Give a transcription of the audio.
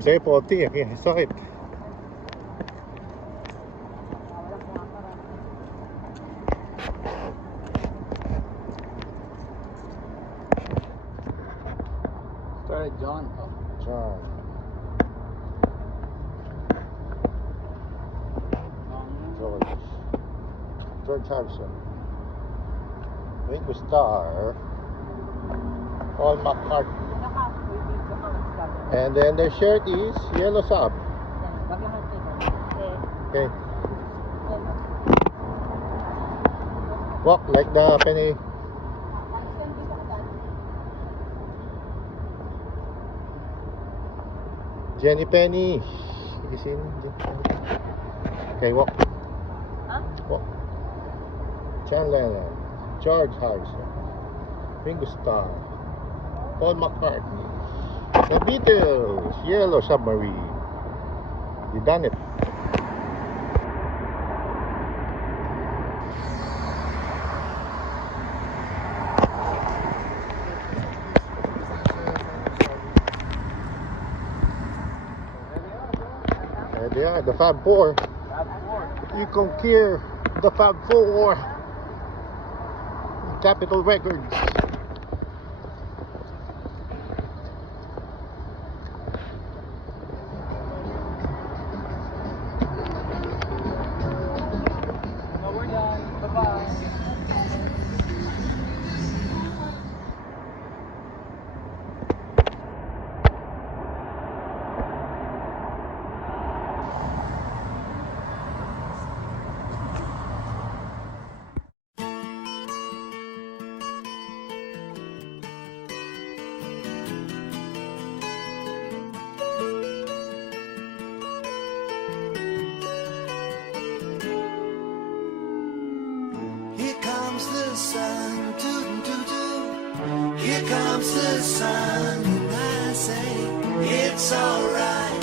sa'yo 40 eh. Sakit. Start John. John. George Harrison. Ringo Starr. Paul McCartney. And then their shirt is Yellow Sub. Okay. Walk like the penny. Jenny Penny. Have you seen Jenny Penny? Okay, walk. Walk. John Lennon. George Harrison. Ringo Starr. Paul McCartney. The Beatles. Yellow Submarine. You done it. There they are, the Fab Four. You conquer the Fab Four. Capitol Records. We're done. Bye-bye. The sun, doo doo doo. Here comes the sun, and I say it's alright.